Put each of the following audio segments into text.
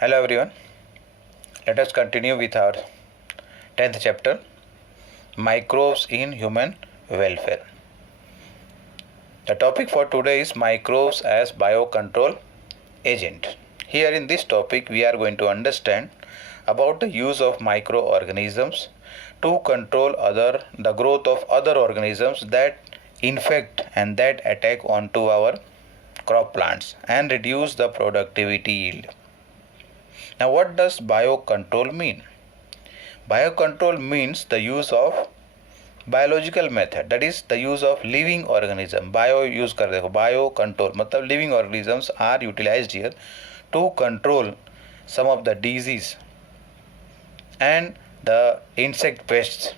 Hello everyone. Let us continue with our 10th chapter, Microbes in Human Welfare. The topic for today is microbes as biocontrol agent. Here in this topic we are going to understand about the use of microorganisms to control the growth of other organisms that infect and that attack onto our crop plants and reduce the productivity yield. Now, what does biocontrol mean? Biocontrol means the use of biological method, that is the use of living organism. Bio use कर देखो, biocontrol मतलब living organisms are utilized here to control some of the disease and the insect pests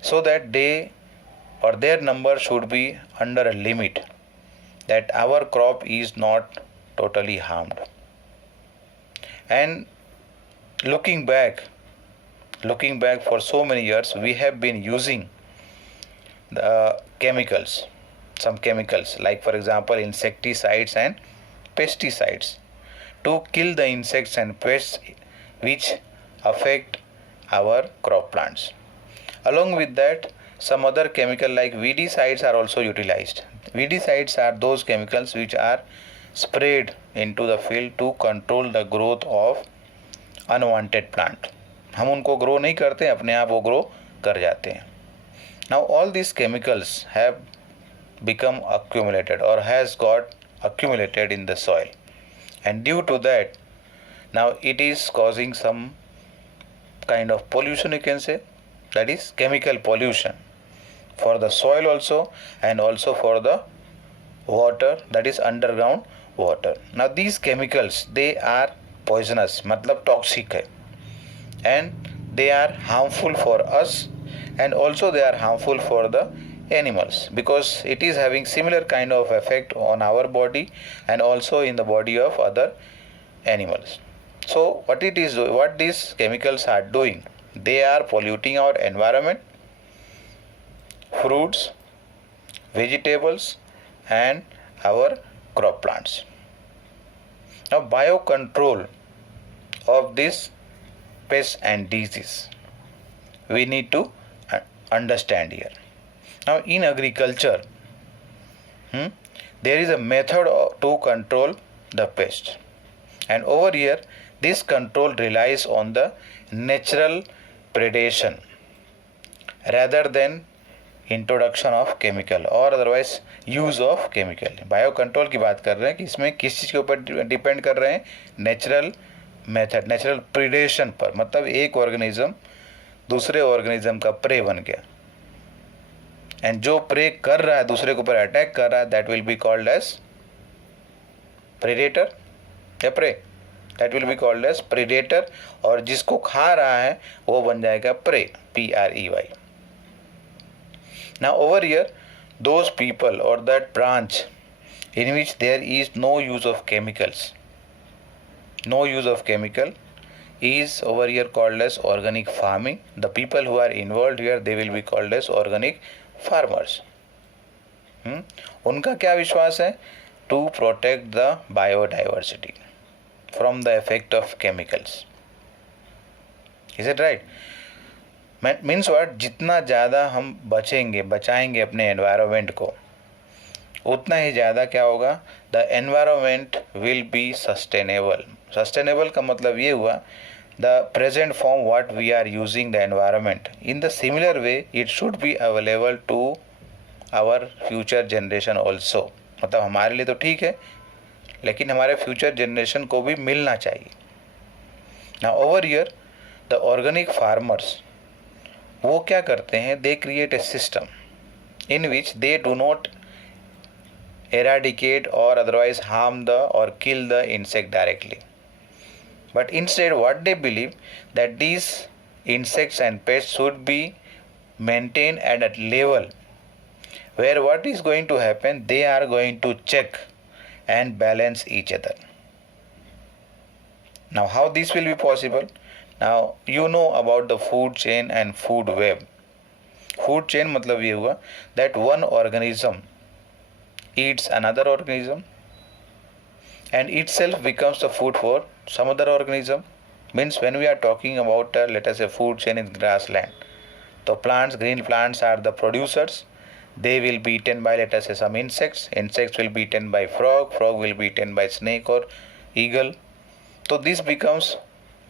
so that they or their number should be under a limit, that our crop is not totally harmed. And looking back for so many years, we have been using the chemicals, some chemicals like for example insecticides and pesticides to kill the insects and pests which affect our crop plants. Along with that, some other chemical like weedicides are also utilized. Weedicides are those chemicals which are sprayed into the field to control the growth of unwanted plant. हम उनको grow नहीं करते, अपने आप वो grow कर जाते हैं. Now all these chemicals have become accumulated or has got accumulated in the soil, and due to that now it is causing some kind of pollution, you can say, that is chemical pollution for the soil also and also for the water, that is underground water. Now these chemicals, they are poisonous, मतलब toxic है, and they are harmful for us and also they are harmful for the animals because it is having similar kind of effect on our body and also in the body of other animals. So what these chemicals are doing, they are polluting our environment, fruits, vegetables and our crop plants. Now biocontrol of this pests and disease we need to understand here. Now in agriculture, there is a method to control the pest, and over here this control relies on the natural predation rather than introduction of chemical और otherwise use of chemical. Bio control की बात कर रहे हैं कि इसमें किस चीज़ के ऊपर डिपेंड कर रहे हैं, नेचुरल मेथड, नेचुरल प्रीडेशन पर, मतलब एक ऑर्गेनिज्म दूसरे ऑर्गेनिज्म का प्रे बन गया एंड जो प्रे कर रहा है दूसरे के ऊपर अटैक कर रहा है, that will be called as predator या prey, that will be called as predator, और जिसको खा रहा है वो बन जाएगा prey, PREY. Now over here, those people or that branch in which there is no use of chemicals, no use of chemical, is over here called as organic farming. The people who are involved here, they will be called as organic farmers. उनका क्या विश्वास है? To protect the biodiversity from the effect of chemicals. Is it right? Means what, जितना ज़्यादा हम बचाएंगे अपने environment को, उतना ही ज़्यादा क्या होगा, the environment will be sustainable. Sustainable का मतलब ये हुआ, the present form what we are using the environment in the similar way it should be available to our future generation also. मतलब हमारे लिए तो ठीक है लेकिन हमारे फ्यूचर जनरेशन को भी मिलना चाहिए. Now over here the organic farmers, वो क्या करते हैं, they create a system in which they do not eradicate or otherwise harm the or kill the insect directly, but instead what they believe, that these insects and pests should be maintained at a level where what is going to happen, they are going to check and balance each other. Now how this will be possible? Now you know about the food chain and food web. Food chain मतलब ये हुआ that one organism eats another organism and itself becomes the food for some other organism. Means when we are talking about let us say food chain in grassland, so plants, green plants are the producers. They will be eaten by let us say some insects. Insects will be eaten by frog. Frog will be eaten by snake or eagle. So this becomes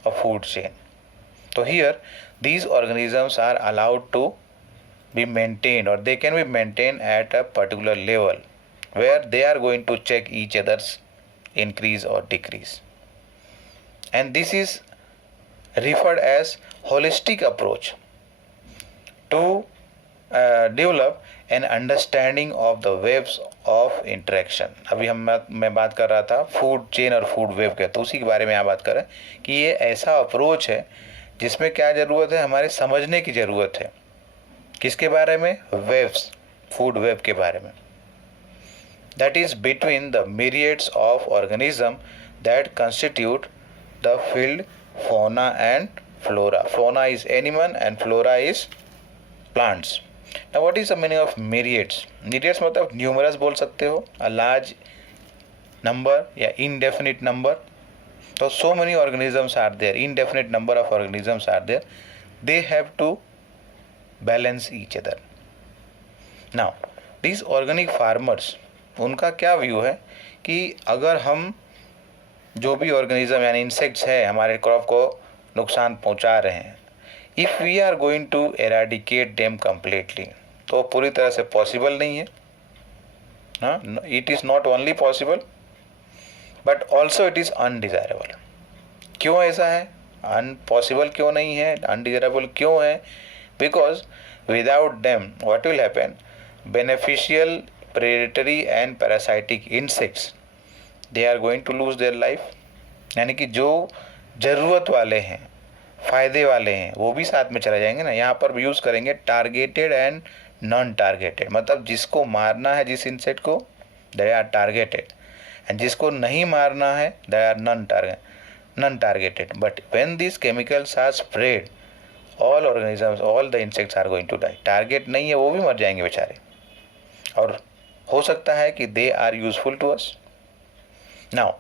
a food chain. So here these organisms are allowed to be maintained, or they can be maintained at a particular level where they are going to check each other's increase or decrease. And this is referred as holistic approach to develop an understanding of the webs of interaction. अभी मैं बात कर रहा था food chain और food web के, तो उसी के बारे में यहाँ बात कर रहे हैं कि ये ऐसा अप्रोच है जिसमें क्या ज़रूरत है, हमारे समझने की ज़रूरत है. किसके बारे में? वेव्स, फूड वेब के बारे में. That is between the myriads of organisms that constitute the field fauna and flora. Fauna is animal and flora is plants. Now what is the meaning of myriads? Myriads मतलब numerous बोल सकते हो, a large number या indefinite number. So many organisms are there, indefinite number of organisms are there. They have to balance each other. Now these organic farmers, उनका क्या view है कि अगर हम जो भी ऑर्गेनिज्म यानी इंसेक्ट्स है हमारे क्रॉप को नुकसान पहुंचा रहे हैं, if we are going to eradicate them completely, तो पूरी तरह से पॉसिबल नहीं है. हाँ, it is not only possible but also it is undesirable. क्यों ऐसा है? अनपॉसिबल क्यों नहीं है, अनडिज़ायरेबल क्यों है? Because without them what will happen, beneficial predatory and parasitic insects they are going to lose their life. यानी कि जो ज़रूरत वाले हैं, फ़ायदे वाले हैं, वो भी साथ में चले जाएंगे ना. यहाँ पर यूज़ करेंगे टारगेटेड एंड नॉन टारगेटेड, मतलब जिसको मारना है जिस इंसेक्ट को, दे आर टारगेटेड, एंड जिसको नहीं मारना है they are non targeted. But when this chemicals are spread, all organisms, all the insects are going to die. Target नहीं है वो भी मर जाएंगे बेचारे, और हो सकता है कि they are useful to us. Now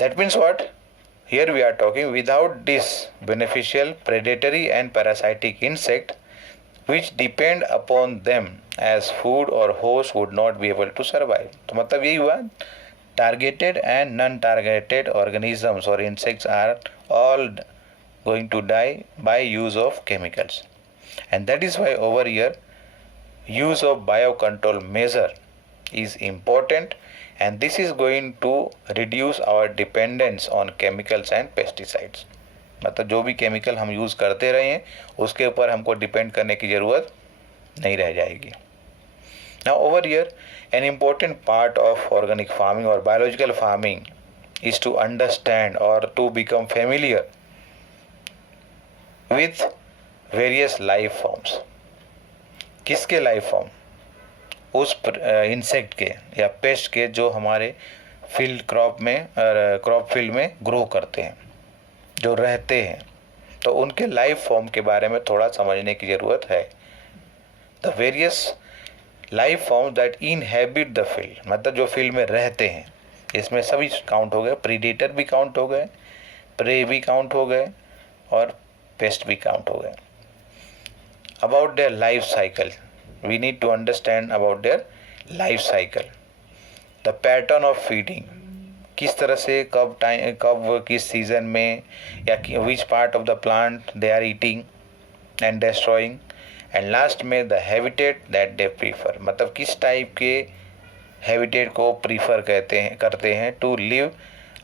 that means what, here we are talking without this beneficial predatory and parasitic insect which depend upon them as food or host would not be able to survive. तो मतलब यही हुआ, targeted and non-targeted organisms or insects are all going to die by use of chemicals. And that is why over here use of biocontrol measure is important, and this is going to reduce our dependence on chemicals and pesticides. मतलब जो भी chemical हम use करते रहे हैं उसके ऊपर हमको डिपेंड करने की ज़रूरत नहीं रह जाएगी. Now over here an important part of organic farming और biological farming is to understand और to become familiar with various life forms. किसके लाइफ फॉर्म? उस इंसेक्ट के या पेस्ट के जो हमारे फील्ड क्रॉप फील्ड में ग्रो करते हैं, जो रहते हैं. तो उनके लाइफ फॉर्म के बारे में थोड़ा समझने की ज़रूरत है. The various life form that inhabit the field, मतलब जो फील्ड में रहते हैं, इसमें सभी काउंट हो गए, प्रीडेटर भी काउंट हो गए, प्रे भी काउंट हो गए और पेस्ट भी काउंट हो गए. About their life cycle, we need to understand about their life cycle. The pattern of feeding, किस तरह से कब किस सीज़न में, या which part of the plant they are eating and destroying. And last में the habitat that they prefer, मतलब किस टाइप के हैबिटेट को प्रीफर करते हैं to live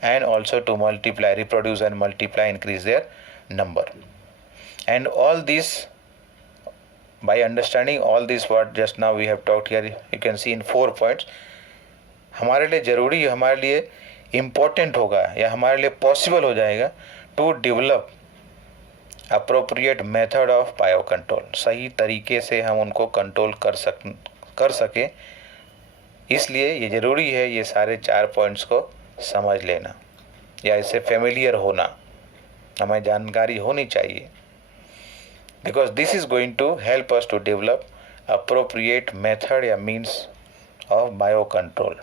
and also to multiply, reproduce and multiply, increase their number. And all this, by understanding all this what just now we have talked here, you can see in 4 points, हमारे लिए ज़रूरी, हमारे लिए important होगा या हमारे लिए possible हो जाएगा to develop appropriate method of bio control. सही तरीके से हम उनको कंट्रोल कर सके. इसलिए ये ज़रूरी है ये सारे 4 पॉइंट्स को समझ लेना या इससे फेमिलियर होना, हमें जानकारी होनी चाहिए. Because this is going to help us to develop appropriate method या means of biocontrol.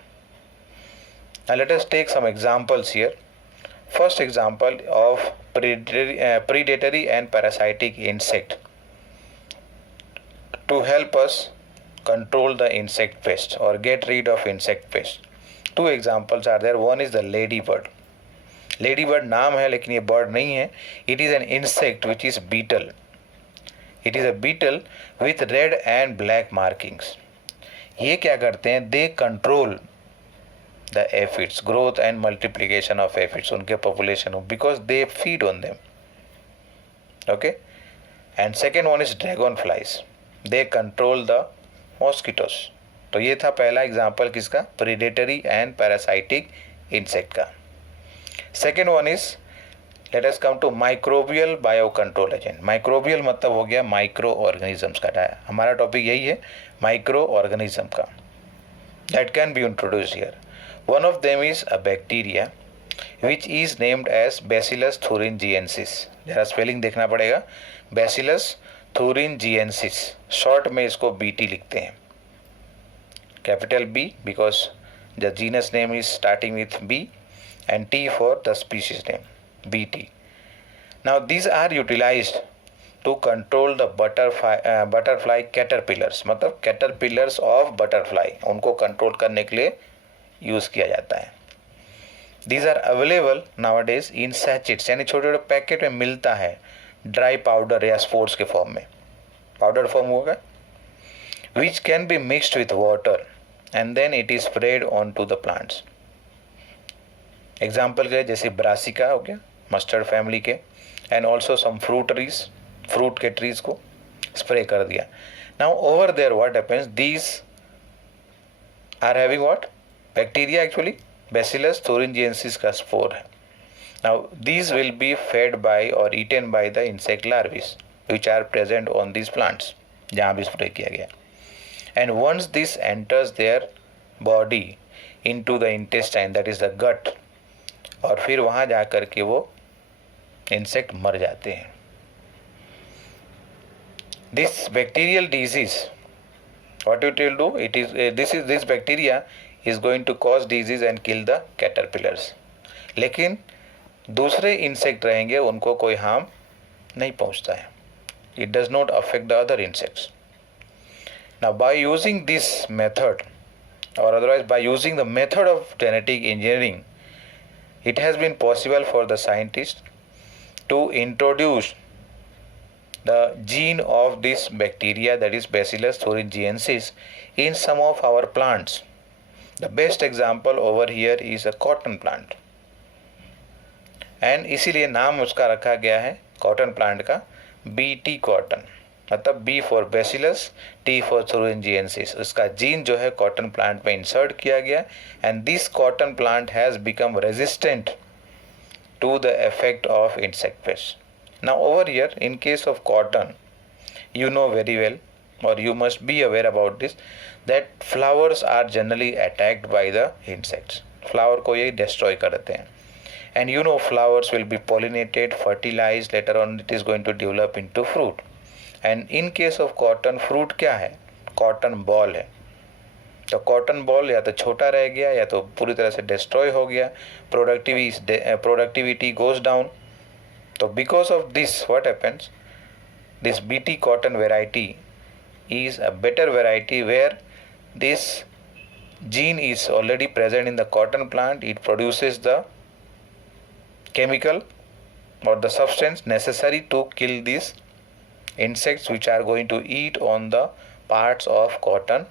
Now let us take some examples here. First example of predatory and parasitic insect to help us control the insect pest or get rid of insect pest. Two examples are there. One is the ladybird. Ladybird नाम है लेकिन ये bird नहीं है. It is an insect which is beetle. It is a beetle with red and black markings. ये क्या करते हैं? They control the aphids, growth and multiplication of aphids, उनके population हो, because they feed on them. Okay. And second one is dragonflies. They control the mosquitoes. तो ये था पहला एग्जाम्पल किसका? प्रीडेटरी एंड पैरासाइटिक इंसेक्ट का. Second one is let us come to microbial bio control agent. Microbial मतलब हो गया micro organisms का. हमारा टॉपिक यही है, माइक्रो ऑर्गेनिज्म का. That can be introduce here. One of them is a bacteria which is named as bacillus thuringiensis. जरा spelling देखना पड़ेगा. बैसिलस thuringiensis, शॉर्ट में इसको BT लिखते हैं. Capital B because the genus name is starting with B and T for the species name, BT. Now these are utilized to control the butterfly caterpillars. मतलब caterpillars of butterfly, उनको control करने के लिए use किया जाता है. These are available nowadays in sachets, यानी छोटे छोटे पैकेट में मिलता है ड्राई पाउडर या स्पोर्ट्स के फॉर्म में. पाउडर फॉर्म होगा which can be mixed with water and then it is sprayed onto the plants. Example के जैसे ब्रासिका हो गया मस्टर्ड फैमिली के, and also some fruit trees, fruit के ट्रीज को स्प्रे कर दिया. Now over there what happens, these are having what? Bacteria, actually bacillus thuringiensis का स्पोर है. Now these will be fed by और eaten by the insect larvae which are present on these plants जहाँ भी spray किया गया. And once this enters their body into the intestine, that is the gut, और फिर वहाँ जा कर के वो इंसेक्ट मर जाते हैं. This bacterial disease, what it will do? It is this bacteria is going to cause disease and kill the caterpillars. लेकिन दूसरे इंसेक्ट रहेंगे उनको कोई हार्म नहीं पहुँचता है. It does not affect the other insects. Now by using this method, or otherwise by using the method of genetic engineering, it has been possible for the scientists to introduce the gene of this bacteria, that is Bacillus thuringiensis, in some of our plants. The best example over here is a cotton plant, and इसीलिए नाम उसका रखा गया है cotton plant का BT cotton, मतलब B for bacillus, T for thuringiensis. उसका gene जो है कॉटन प्लांट में इंसर्ट किया गया, and this cotton plant has become resistant to the effect of insect pest. Now over here in case of cotton, you know very well, or you must be aware about this, that flowers are generally attacked by the insects. Flower को ये destroy कर देते हैं. And you know flowers will be pollinated, fertilized, later on it is going to develop into fruit. And in case of cotton, fruit क्या है? Cotton ball है. तो cotton ball या तो छोटा रह गया या तो पूरी तरह से डिस्ट्रॉय हो गया, प्रोडक्टिविटी गोज डाउन. तो because of this what happens, this BT cotton variety is a better variety where this gene is already present in the cotton plant. It produces the chemical or the substance necessary to kill these insects which are going to eat on the parts of cotton